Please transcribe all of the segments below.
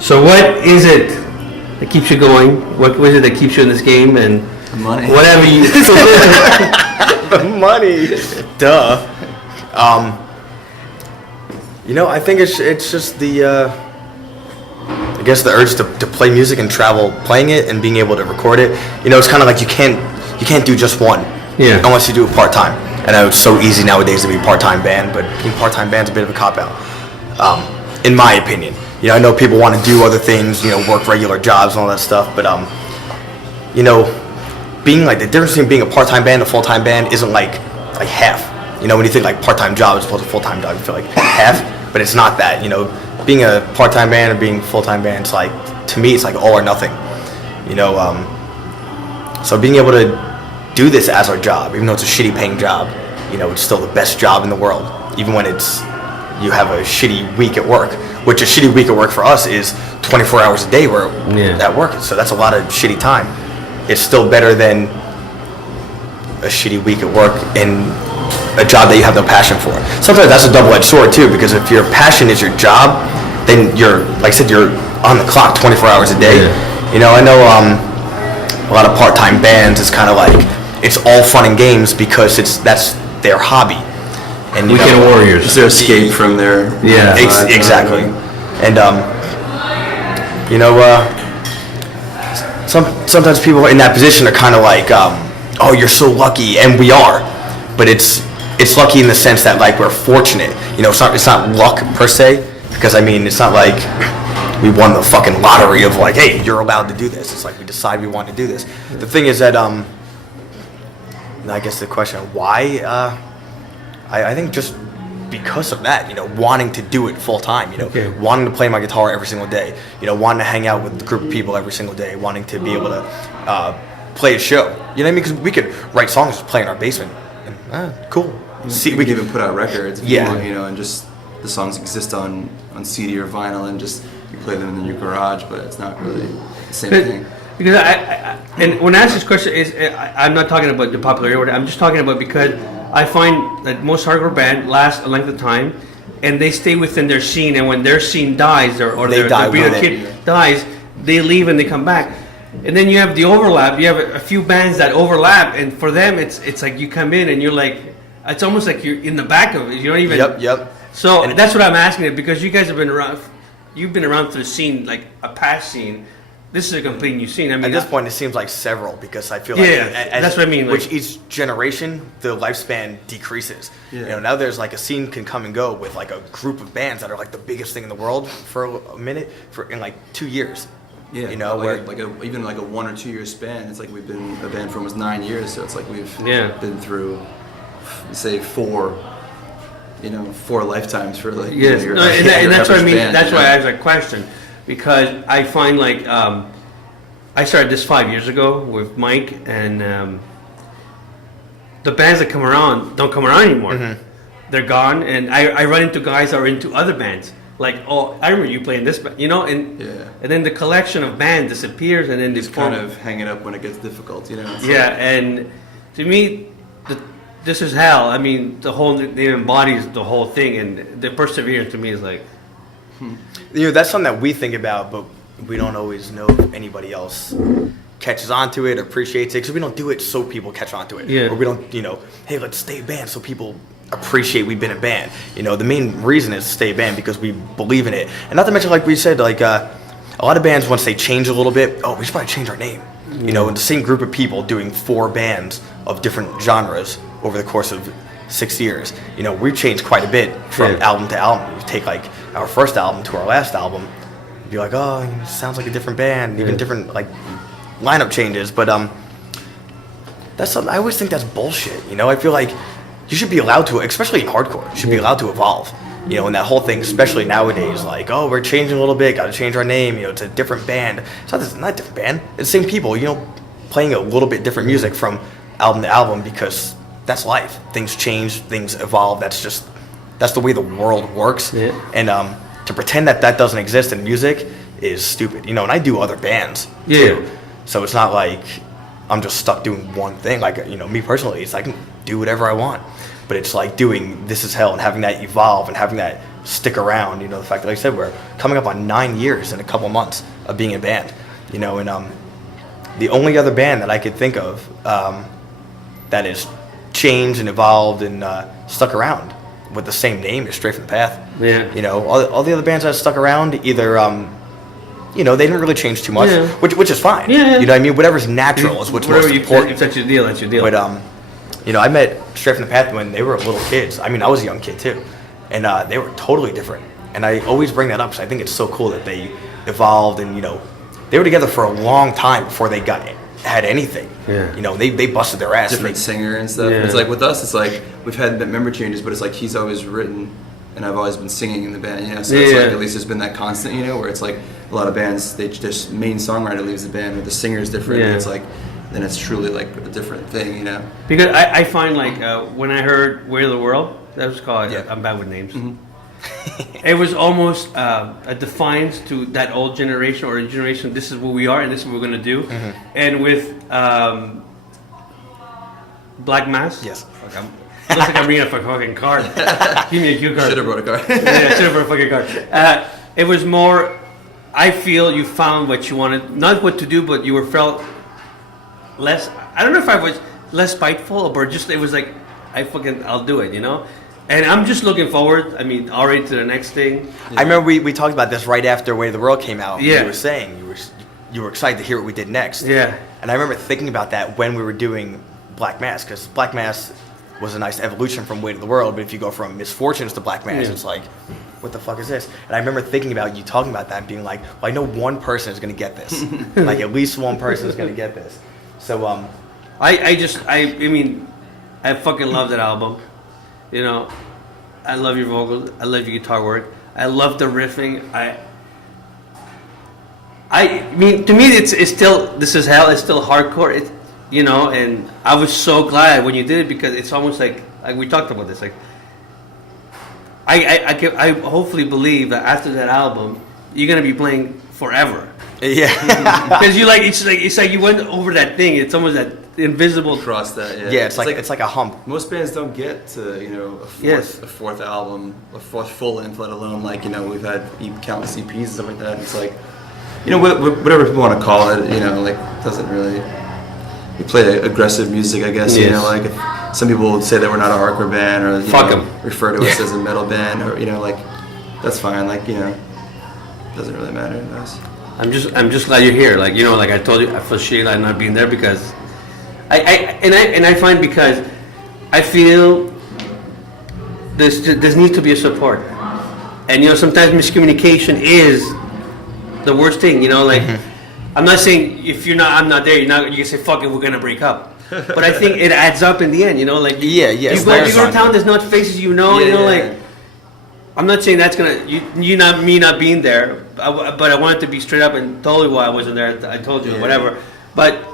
So what is it that keeps you going? What is it that keeps you in this game? And money. Whatever you. Money. Duh. I think it's just the. I guess the urge to play music and travel playing it and being able to record it. It's kind of like you can't do just one. Yeah. Unless you do it part time. I know it's so easy nowadays to be a part-time band, but being part-time band's a bit of a cop-out, in my opinion. I know people want to do other things, work regular jobs and all that stuff, but being like the difference between being a part-time band and a full-time band isn't like half. When you think like part-time job as opposed to full-time job, you feel like half, but it's not that. Being a part-time band or being a full-time band, it's like, to me, it's like all or nothing. So being able to do this as our job, even though it's a shitty paying job, it's still the best job in the world, even when you have a shitty week at work, which a shitty week at work for us is 24 hours a day we're at work, so that's a lot of shitty time. It's still better than a shitty week at work in a job that you have no passion for. Sometimes that's a double-edged sword too, because if your passion is your job, then you're, like I said, you're on the clock 24 hours a day. I know a lot of part-time bands, it's kind of like it's all fun and games because that's their hobby. And Weekend warriors. It's their escape from their exactly. And sometimes people in that position are kind of like, oh, you're so lucky, and we are, but it's lucky in the sense that like we're fortunate. It's not luck per se, because it's not like we won the fucking lottery of like, hey, you're allowed to do this. It's like we decide we want to do this. The thing is that I guess the question why, I think just because of that, wanting to do it full time, wanting to play my guitar every single day, wanting to hang out with a group of people every single day, wanting to be able to play a show. You know what I mean? Because we could write songs and play in our basement. And, cool. See, we can even put out records if you want, and just the songs exist on CD or vinyl, and just you play them in your garage, but it's not really the same thing. Because and when I ask this question, I'm not talking about the popularity. I'm just talking about because I find that most hardcore bands last a length of time, and they stay within their scene. And when their scene dies, or their kid dies, they leave and they come back. And then you have the overlap. You have a few bands that overlap, and for them, it's like you come in and you're like, it's almost like you're in the back of it. You don't even. Yep. So and that's what I'm asking it, because you guys have been around. You've been around through the scene, like a past scene. This is a complete new scene. At this point, it seems like several, because I feel like that's what I mean. Which each generation, the lifespan decreases. Now there's like a scene can come and go with like a group of bands that are like the biggest thing in the world for a minute in like 2 years. Yeah, even like a 1 or 2 year span. It's like we've been a band for almost 9 years, so it's like we've been through, say, four lifetimes for like. Yes, and that's what I mean. That's why I asked that question, because I find like I started this 5 years ago with Mike, and the bands that come around don't come around anymore. Mm-hmm. They're gone, and I run into guys that are into other bands. Like, oh, I remember you playing this, and then the collection of bands disappears, and then it's kind of hanging up when it gets difficult, and to me, this is hell. I mean, it embodies the whole thing, and the perseverance to me is like. That's something that we think about, but we don't always know if anybody else catches on to it or appreciates it, because we don't do it so people catch on to it. Or we don't, hey, let's stay a band so people appreciate we've been a band. The main reason is to stay a band because we believe in it. And not to mention, like we said, like a lot of bands, once they change a little bit, we should probably change our name. And the same group of people doing 4 bands of different genres over the course of 6 years. We've changed quite a bit from album to album. You take like our first album to our last album, you'd be like, oh, it sounds like a different band, even different like lineup changes. But that's something I always think that's bullshit. I feel like you should be allowed to, especially in hardcore, you should be allowed to evolve. And that whole thing, especially nowadays, like, oh, we're changing a little bit, got to change our name. It's a different band. It's not a different band. It's the same people. Playing a little bit different music from album to album, because that's life. Things change, things evolve. That's the way the world works. Yeah. And to pretend that doesn't exist in music is stupid. And I do other bands too. So it's not like I'm just stuck doing one thing. Like, me personally, it's I can do whatever I want. But it's like doing This Is Hell and having that evolve and having that stick around. You know, the fact that, like I said, we're coming up on 9 years in a couple months of being a band. You know, and the only other band that I could think of that has changed and evolved and stuck around with the same name is Straight from the Path. Yeah. You know, all the other bands that stuck around, either you know, they didn't really change too much, which is fine. Yeah. You know what I mean? Whatever's natural is what's most important. If that's your deal, that's your deal. But you know, I met Straight from the Path when they were little kids. I mean, I was a young kid too, and they were totally different. And I always bring that up because I think it's so cool that they evolved, and you know, they were together for a long time before they had anything. Yeah. You know, they busted their ass. Different singer and stuff. Yeah. It's like with us, it's like we've had member changes, but it's like he's always written, and I've always been singing in the band. You know, so it's like at least there's been that constant. You know, where it's like a lot of bands, their main songwriter leaves the band, or the singer is different. And it's like then it's truly like a different thing. You know. Because I find like when I heard "Way of the World," that was called. I'm bad with names. Mm-hmm. It was almost a defiance to that old generation or a generation. This is what we are, and this is what we're gonna do. Mm-hmm. And with Black Mass, Yes. looks like I'm reading a fucking card. Give me a cue card. Should have brought a card. Yeah, should have brought a fucking card. It was more. I feel you found what you wanted, not what to do, but you were felt less. I don't know if I was less spiteful, or just it was like I'll do it, you know. And I'm just looking forward. I mean, already to the next thing. I remember we talked about this right after Way of the World came out. Yeah. You were saying you were excited to hear what we did next. Yeah. And I remember thinking about that when we were doing Black Mass, because Black Mass was a nice evolution from Way of the World. But if you go from Misfortunes to Black Mass, it's like, what the fuck is this? And I remember thinking about you talking about that and being like, well, I know one person is going to get this. Like at least one person is going to get this. So I mean, I fucking love that album. You know, I love your vocals. I love your guitar work. I love the riffing. I mean, to me, it's still This Is Hell. It's still hardcore. It's, you know, and I was so glad when you did it because it's almost like we talked about this. Like, I hopefully believe that after that album, you're gonna be playing forever. yeah. Because it's like you went over that thing. It's almost that invisible Across that, Yeah, it's like a hump. Most bands don't get to, you know, a fourth album, a fourth full length, let alone like, you know, we've had countless EPs and stuff like that. It's like, you know, whatever people want to call it, you know, like doesn't really. We play aggressive music, I guess. You know, like if some people would say that we're not a hardcore band, or refer to us as a metal band, or you know, like that's fine. Like you know, doesn't really matter to us. I'm just glad you're here. Like, you know, like I told you, I feel shitty like not being there because I find because I feel there needs to be a support, and you know sometimes miscommunication is the worst thing. You know, like I'm not saying if I'm not there, you can say fuck it, we're gonna break up. But I think it adds up in the end. You know, like you go to town, there's not faces you know. Like. I'm not saying that's gonna me not being there, but I wanted to be straight up and told you why I wasn't there. I told you whatever, but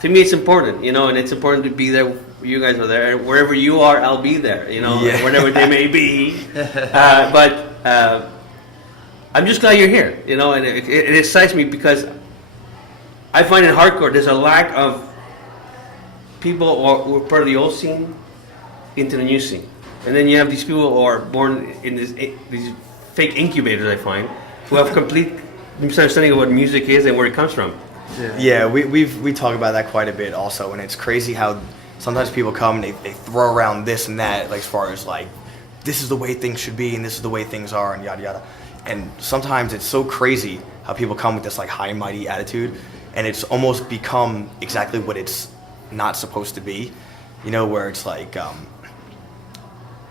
to me it's important, you know, and it's important to be there. You guys are there, and wherever you are, I'll be there, you know, wherever they may be. But I'm just glad you're here, you know, and it excites me because I find in hardcore there's a lack of people who are part of the old scene into the new scene. And then you have these people who are born in these fake incubators, I find, who have complete misunderstanding of what music is and where it comes from. Yeah, we talk about that quite a bit also, and it's crazy how sometimes people come and they throw around this and that, like as far as like, this is the way things should be and this is the way things are and yada yada. And sometimes it's so crazy how people come with this like high and mighty attitude, and it's almost become exactly what it's not supposed to be, you know, where it's like,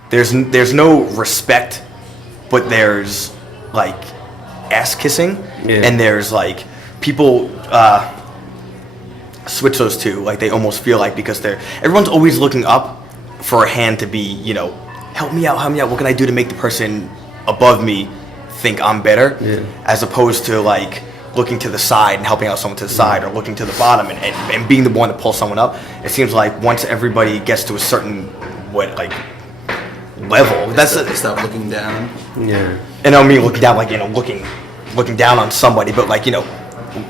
There's no respect, but there's like ass kissing, and there's like people switch those two. Like they almost feel like because everyone's always looking up for a hand to be, you know, help me out. What can I do to make the person above me think I'm better, as opposed to like looking to the side and helping out someone to the side, or looking to the bottom and being the one to pull someone up. It seems like once everybody gets to a certain level, they stop looking down. Yeah. And I don't mean looking down like, you know, looking down on somebody, but like, you know,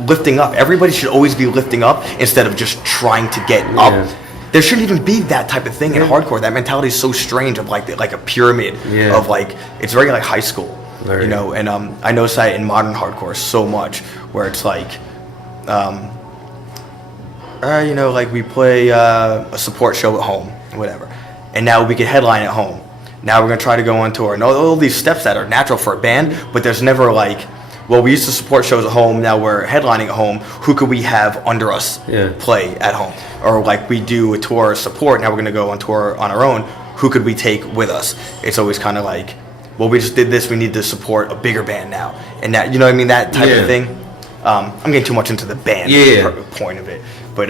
lifting up. Everybody should always be lifting up instead of just trying to get up. there shouldn't even be that type of thing in hardcore. That mentality is so strange of like a pyramid of like, it's very like high school, you know. And I notice that in modern hardcore so much, where it's like, you know, like we play a support show at home, whatever, and now we can headline at home. Now we're gonna try to go on tour, and all these steps that are natural for a band, but there's never like, well, we used to support shows at home, now we're headlining at home, who could we have under us play at home? Or like we do a tour of support, now we're going to go on tour on our own, who could we take with us? It's always kind of like, well, we just did this, we need to support a bigger band now. And that, you know what I mean, that type of thing. I'm getting too much into the band point of it. But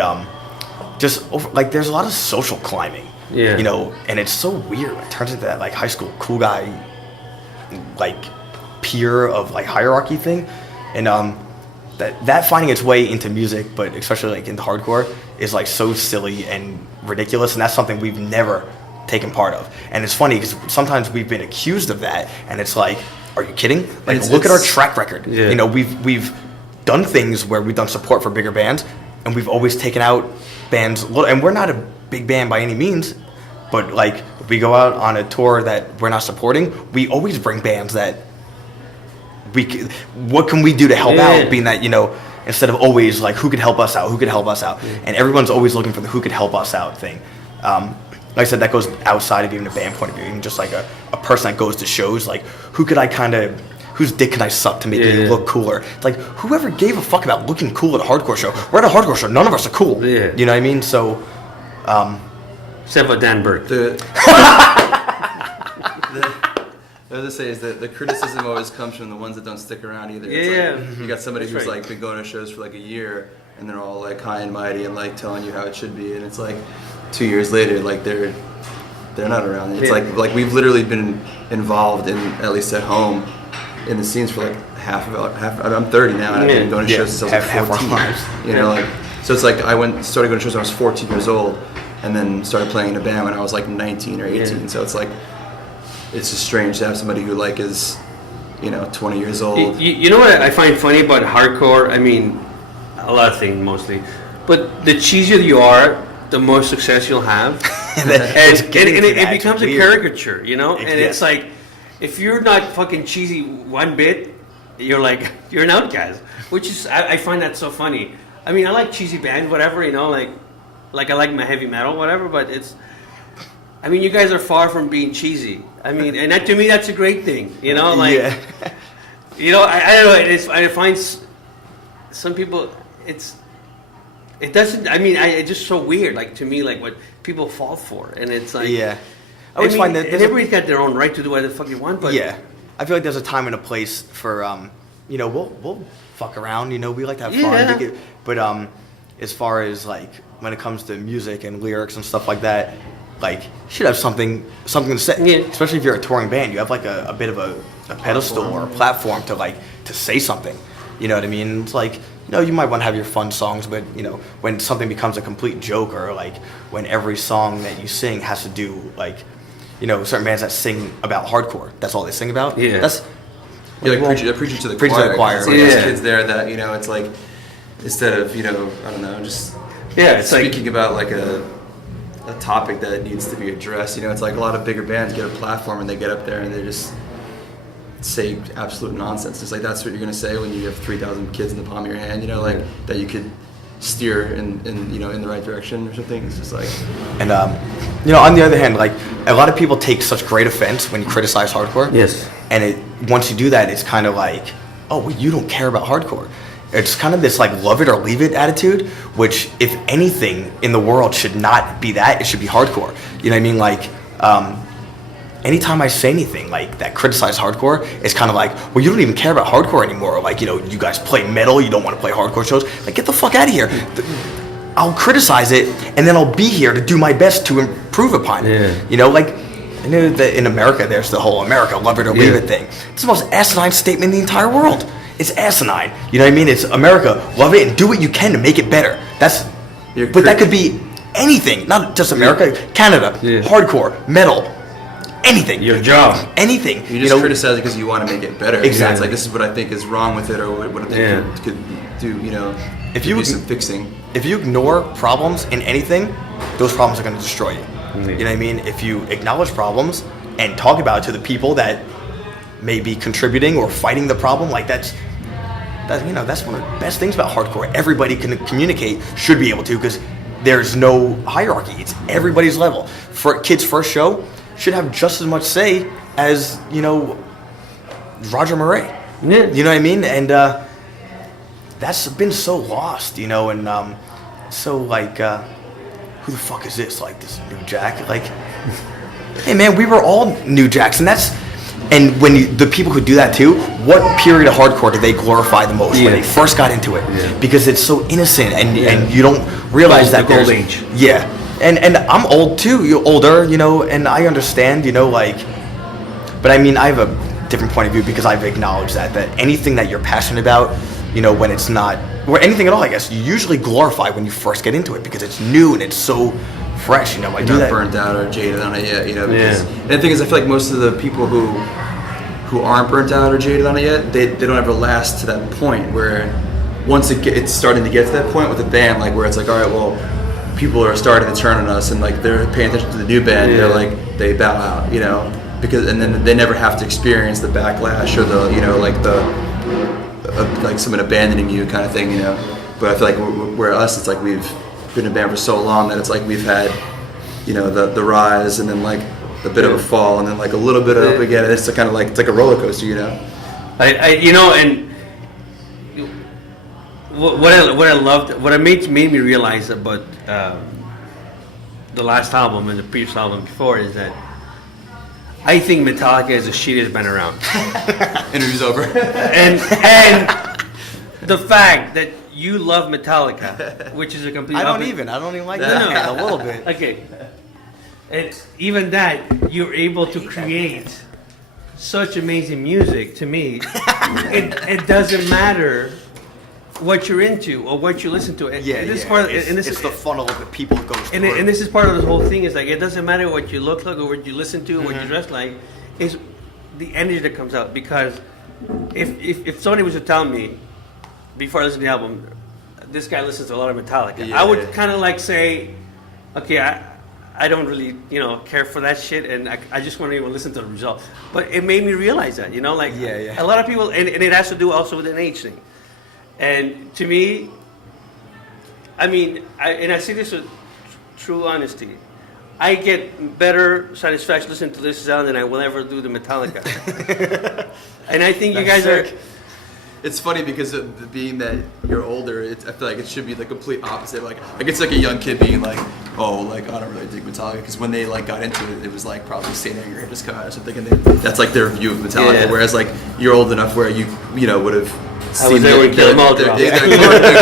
just, like, there's a lot of social climbing, you know, and it's so weird. It turns into that, like, high school cool guy, like, peer of like hierarchy thing, and that finding its way into music, but especially like into hardcore, is like so silly and ridiculous, and that's something we've never taken part of. And it's funny because sometimes we've been accused of that, and it's like, are you kidding? Like, look at our track record. You know, we've done things where we've done support for bigger bands, and we've always taken out bands, and we're not a big band by any means, but like if we go out on a tour that we're not supporting, we always bring bands that what can we do to help out, being that, you know, instead of always like, who could help us out, and everyone's always looking for the who could help us out thing. Like I said, that goes outside of even a band point of view, even just like a person that goes to shows, like, who could I kind of, whose dick can I suck to make it look cooler? It's like, whoever gave a fuck about looking cool at a hardcore show? We're at a hardcore show, none of us are cool. You know what I mean? So except for Dan Burke. I was gonna say is that the criticism always comes from the ones that don't stick around either. It's like, you got somebody who's like been going to shows for like a year, and they're all like high and mighty and like telling you how it should be, and it's like 2 years later, like they're not around. It's like we've literally been involved in, at least at home, in the scenes for like half. I'm 30 now, and I've been going to shows since I was like 14. You know, like, so it's like I started going to shows when I was 14 years old, and then started playing in a band when I was like 19 or 18. So it's like, it's just strange to have somebody who like is, you know, 20 years old. You know what I find funny about hardcore? I mean, a lot of things mostly, but the cheesier you are, the more success you'll have. and it becomes a caricature, you know? And it's like, if you're not fucking cheesy one bit, you're like, you're an outcast. Which is, I find that so funny. I mean, I like cheesy bands, whatever, you know, like I like my heavy metal, whatever, but it's, I mean, you guys are far from being cheesy. I mean, and that, to me, that's a great thing. You know, like, you know, I don't know. I find some people, it doesn't. I mean, it's just so weird. Like, to me, like what people fall for, and it's like, I always find that everybody's got their own right to do whatever the fuck you want. But I feel like there's a time and a place for, you know, we'll fuck around. You know, we like to have fun. But as far as like when it comes to music and lyrics and stuff like that, like, you should have something to say. Especially if you're a touring band, you have like a bit of a pedestal or a platform to like to say something. You know what I mean? It's like, you know, you might want to have your fun songs, but you know, when something becomes a complete joke, or like when every song that you sing has to do, like, you know, certain bands that sing about hardcore, that's all they sing about. That's like preaching to the choir. It's like those kids there that, you know, it's like, instead of, you know, I don't know, just it's speaking like, about like a topic that needs to be addressed. You know, it's like a lot of bigger bands get a platform and they get up there and they just say absolute nonsense. It's like, that's what you're gonna say when you have 3,000 kids in the palm of your hand. You know, like that you could steer in you know, in the right direction or something. It's just like, and you know, on the other hand, like, a lot of people take such great offense when you criticize hardcore. And once you do that, it's kind of like, oh, well, you don't care about hardcore. It's kind of this like love it or leave it attitude, which, if anything in the world should not be that, it should be hardcore. You know what I mean? Like, anytime I say anything like that criticize hardcore, it's kind of like, well, you don't even care about hardcore anymore. Or like, you know, you guys play metal, you don't want to play hardcore shows. Like, get the fuck out of here. I'll criticize it, and then I'll be here to do my best to improve upon it. You know, like, I know that in America, there's the whole America love it or leave it thing. It's the most asinine statement in the entire world. It's asinine. You know what I mean? It's America, love it and do what you can to make it better. But that could be anything, not just America, Canada, hardcore, metal, anything. Your job. Anything. You just criticize it because you want to make it better. Exactly. It's like, this is what I think is wrong with it, or what I think could do, if you do some fixing. If you ignore problems in anything, those problems are going to destroy you. Mm-hmm. You know what I mean? If you acknowledge problems and talk about it to the people that may be contributing or fighting the problem, like that's one of the best things about hardcore. Everybody can communicate, should be able to, because there's no hierarchy. It's everybody's level. For kids' first show should have just as much say as, Roger Murray. Yeah. You know what I mean? And that's been so lost, and so like, who the fuck is this? Like, this New Jack? Like, hey man, we were all New Jacks, and when the people who do that too, what period of hardcore do they glorify the most? When they first got into it, because it's so innocent, and you don't realize that the gold age. Yeah, and I'm old too. You're older, and I understand, but I mean, I have a different point of view because I've acknowledged that anything that you're passionate about, when it's not, or anything at all, I guess, you usually glorify when you first get into it because it's new and it's so fresh. I You're do not that. burnt out or jaded on it yet, because and the thing is, I feel like most of the people who aren't burnt out or jaded on it yet, they don't ever last to that point where once it's starting to get to that point with the band, like where it's like, all right, well, people are starting to turn on us and like they're paying attention to the new band, they're like, they bow out, because, and then they never have to experience the backlash or the, like like someone abandoning you kind of thing, But I feel like where us, it's like we've been a band for so long that it's like we've had, the rise and then like a bit of a fall and then like a little bit up again. It's kind of like, it's like a roller coaster, And what I loved, what it made me realize about the last album and the previous album before is that I think Metallica is the shittiest band around. Interview's over. and the fact that you love Metallica, which is a complete. I don't even like that a little bit. Okay. And even that, you're able to create such amazing music. To me, it doesn't matter what you're into or what you listen to. It's the funnel of the people it goes through. And this is part of the whole thing. Is like it doesn't matter what you look like or what you listen to or what you dress like. It's the energy that comes out. Because if somebody was to tell me before I listen to the album, this guy listens to a lot of Metallica, I would kind of like say, okay, I don't really, care for that shit, and I just want to even listen to the result. But it made me realize that, a lot of people, and it has to do also with an age thing. And to me, I mean, I say this with true honesty, I get better satisfaction listening to this sound than I will ever do the Metallica. And I think you guys are. It's funny because of being that you're older, I feel like it should be the complete opposite. Like it's like a young kid being like, oh, like I don't really dig Metallica, because when they like got into it, it was like probably Saint Anger had just come out or something, and that's like their view of Metallica. Yeah. Whereas like you're old enough where you would have seen the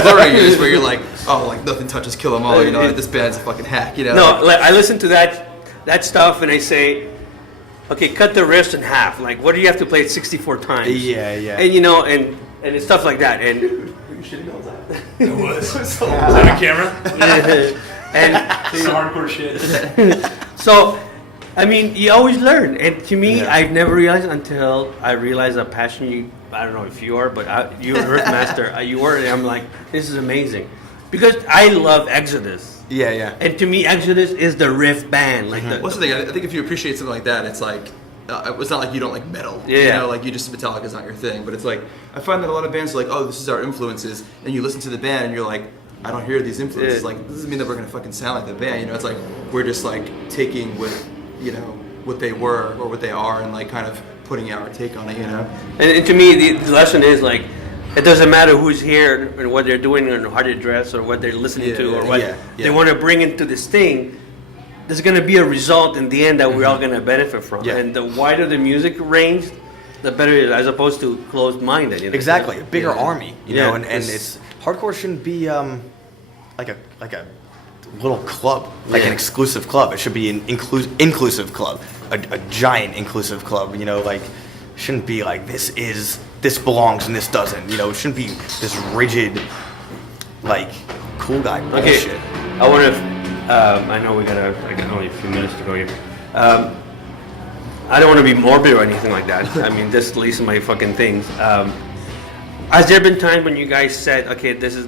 glory years where you're like, oh, like nothing touches Kill 'Em All. This band's a fucking hack. No, like I listen to that stuff and I say, okay, cut the riffs in half. Like, what do you have to play it 64 times? Yeah. And and it's stuff like that. And It was. Was that a camera? and It's hardcore shit. so, I mean, you always learn. And to me, I've never realized until I realized how passionate you. I don't know if you are, but you're an Earthmaster. You were, and I'm like, this is amazing, because I love Exodus. Yeah. And to me, Exodus is the riff band. Like What's the thing? I think if you appreciate something like that, it's like it's not like you don't like metal. Yeah. Like you just Metallica's not your thing. But it's like I find that a lot of bands are like, oh, this is our influences, and you listen to the band and you're like, I don't hear these influences. Yeah. Like this doesn't mean that we're gonna fucking sound like the band. It's like we're just like taking what they were or what they are and like kind of putting our take on it. And to me, the lesson is like, it doesn't matter who's here and what they're doing and how they dress or what they're listening to or what they want to bring into this thing. There's going to be a result in the end that we're all going to benefit from. Yeah. And the wider the music range, the better it is, as opposed to closed-minded. Exactly, a bigger army, Yeah. and it's hardcore shouldn't be like a little club, like an exclusive club. It should be an inclusive club, a giant inclusive club. Like shouldn't be like this belongs and this doesn't. It shouldn't be this rigid, like cool guy bullshit. Okay, I want to. I know I got only a few minutes to go here. I don't want to be morbid or anything like that. I mean, this is least of my fucking things. Has there been times when you guys said, "Okay, this is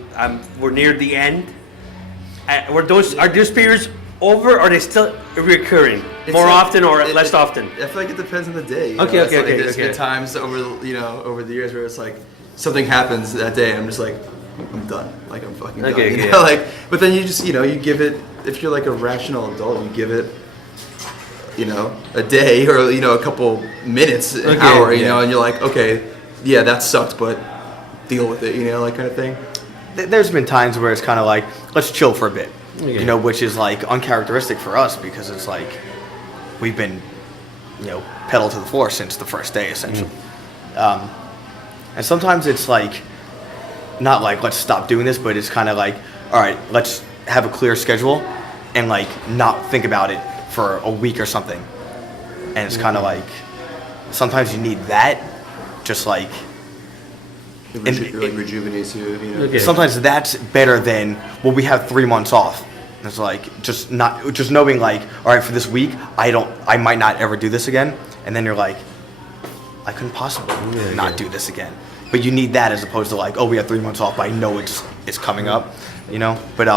we're near the end"? Are those periods over, or are they still recurring more often or less often? I feel like it depends on the day. Okay. There's been times over the years where it's like something happens that day, and I'm just like, I'm done. Like I'm fucking done. You know? Like, but then you just you give it. If you're like a rational adult, you give it. A day or a couple minutes, an hour, and you're like, okay, yeah, that sucked, but deal with it, like kind of thing. There's been times where it's kind of like, let's chill for a bit, which is like uncharacteristic for us because it's like we've been, pedal to the floor since the first day essentially. And sometimes it's like, not like let's stop doing this, but it's kind of like, all right, let's have a clear schedule and like not think about it for a week or something. And it's kind of like sometimes you need that, just like it rejuvenates you. Sometimes that's better than we have 3 months off. It's like just knowing like, all right, for this week I might not ever do this again, and then you're like, I couldn't possibly not do this again. But you need that as opposed to like, oh, we have 3 months off, but I know it's coming up, But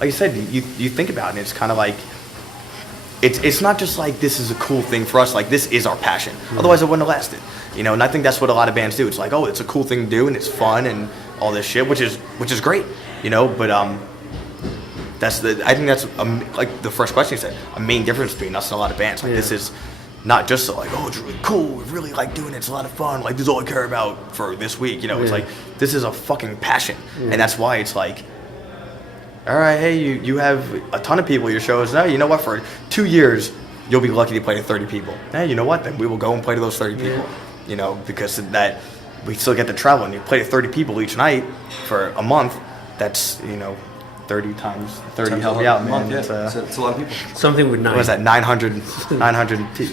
like you said, you think about it, and it's kind of like. It's not just like this is a cool thing for us, like this is our passion. Otherwise it wouldn't have lasted. And I think that's what a lot of bands do. It's like, oh, it's a cool thing to do and it's fun and all this shit, which is great, but I think that's like the first question you said, a main difference between us and a lot of bands. Like this is not just so like, oh, it's really cool, we really like doing it, it's a lot of fun, like this is all I care about for this week, It's like this is a fucking passion. And that's why it's like, all right, hey, you have a ton of people at your shows. Now, you know what? For 2 years, you'll be lucky to play to 30 people. Hey, you know what? Then we will go and play to those 30 people. Because of that we still get to travel. And you play to 30 people each night for a month. That's 30 times 30. Help me out, man. It's a lot of people. Something with 9. What was that? 900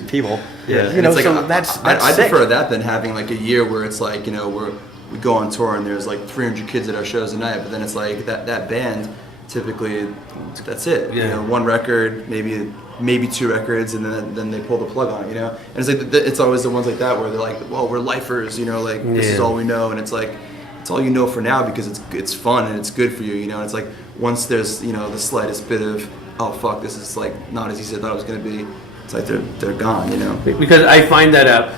people. Yeah. So that's I sick. prefer that than having like a year where it's like we go on tour and there's like 300 kids at our shows a night, but then it's like that band. Typically, that's it. One record, maybe 2 records, and then they pull the plug on it. And it's like it's always the ones like that where they're like, well, we're lifers. Like this is all we know, and it's like it's all you know for now because it's fun and it's good for you. It's like once there's the slightest bit of oh fuck, this is like not as easy as I thought it was gonna be. It's like they're gone. Because I find that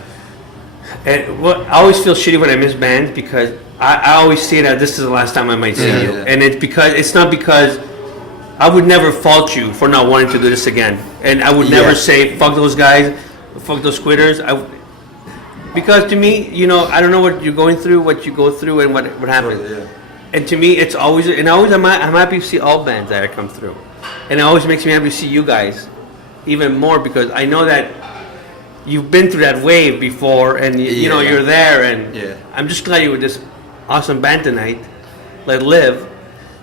and I always feel shitty when I miss bands because I always say that this is the last time I might see you, and it's not because I would never fault you for not wanting to do this again, and I would never say fuck those guys, fuck those quitters. Because to me, I don't know what you're going through, what you go through, and what happened. And to me, it's always I'm happy to see all bands that come through, and it always makes me happy to see you guys even more because I know that. You've been through that wave before, and you're there, and I'm just glad you were this awesome band tonight. Let live,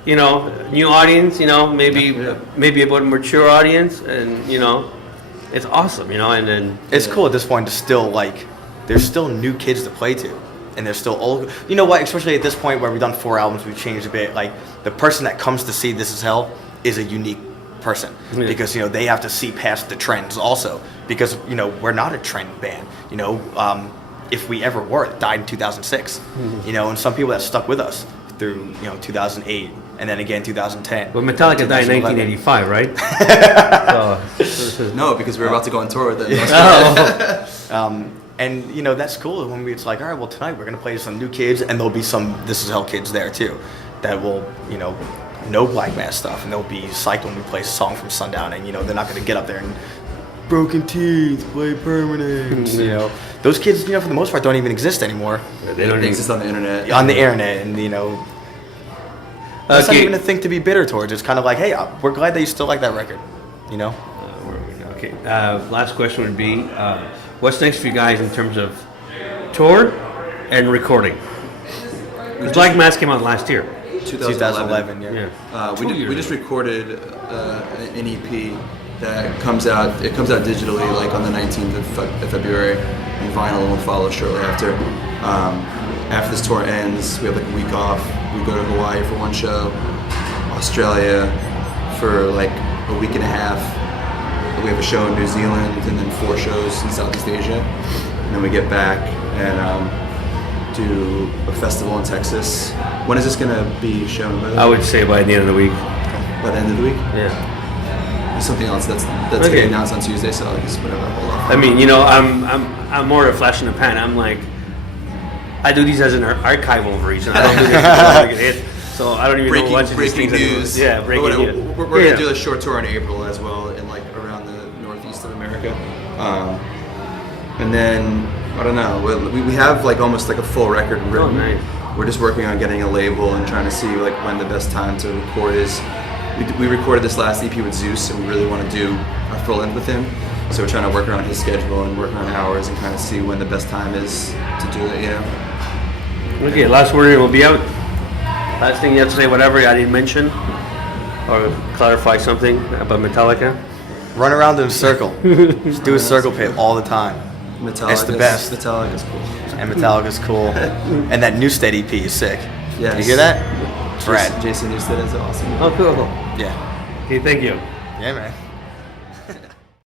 new audience, maybe a more mature audience, and it's awesome, and then it's cool at this point to still like, there's still new kids to play to, and there's still old. You know what? Especially at this point where we've done 4 albums, we've changed a bit. Like the person that comes to see This Is Hell is a unique person because they have to see past the trends also because we're not a trend band. If we ever were, it died in 2006. And some people that stuck with us through 2008 and then again 2010. But Metallica died in 1985, right? No, because we're about to go on tour with them. And that's cool when it's like, all right, well tonight we're gonna play some new kids and there'll be some This Is Hell kids there too that will no Black Mass stuff, and they'll be psyched when we play a song from Sundown, and they're not going to get up there and Broken Teeth, play Permanent. Those kids, for the most part, don't even exist anymore. They don't exist on the internet. On the internet, and that's not even a thing to be bitter towards. It's kind of like, hey, we're glad that you still like that record. Okay. Last question would be, what's next for you guys in terms of tour and recording? Because Black Mass came out last year. 2011, we just recorded an EP that comes out. It comes out digitally like on the 19th of February, and vinyl will follow shortly after. After this tour ends, we have like a week off. We go to Hawaii for 1 show, Australia for like a week and a half, we have a show in New Zealand and then 4 shows in Southeast Asia, and then we get back and do a festival in Texas. When is this gonna be shown? By the way? I would say by the end of the week. By the end of the week. Yeah. There's something else that's Okay. getting announced on Tuesday, so I guess whatever. Hold off. I mean, I'm more a flash in the pan. I'm like, I do these as an archival reason. I don't do this to get hit. So I don't even know what's in these Breaking things anymore. news. Yeah, breaking news. We're gonna do a short tour in April as well, in like around the northeast of America, and then I don't know. We have like almost like a full record written. Oh, nice. We're just working on getting a label and trying to see like when the best time to record is. We recorded this last EP with Zeus, and we really want to do our full length with him. So we're trying to work around his schedule and work around hours and kind of see when the best time is to do it. You know. Okay, last word will be out. Last thing you have to say, whatever I didn't mention, or clarify something about Metallica. Run around in a circle. Just do a circle pit all the time. It's the best. Metallica's cool. And Metallica's cool. And that new Steady EP is sick. Yes. Did you hear that? It's rad. Jason Newsted is awesome. Oh, cool. Yeah. Okay, thank you. Yeah, man.